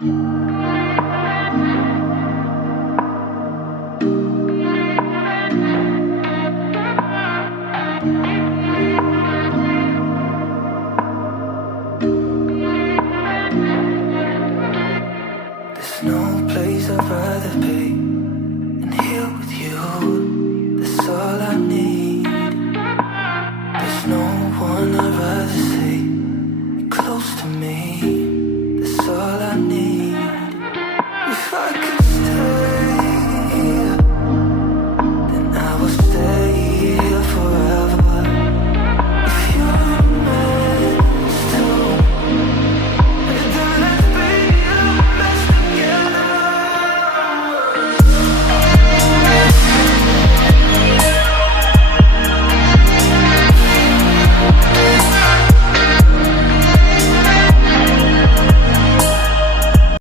There's no place I'd rather be than here with you. That's all I need. There's no one I'd rather see close to me. That's all I need. If I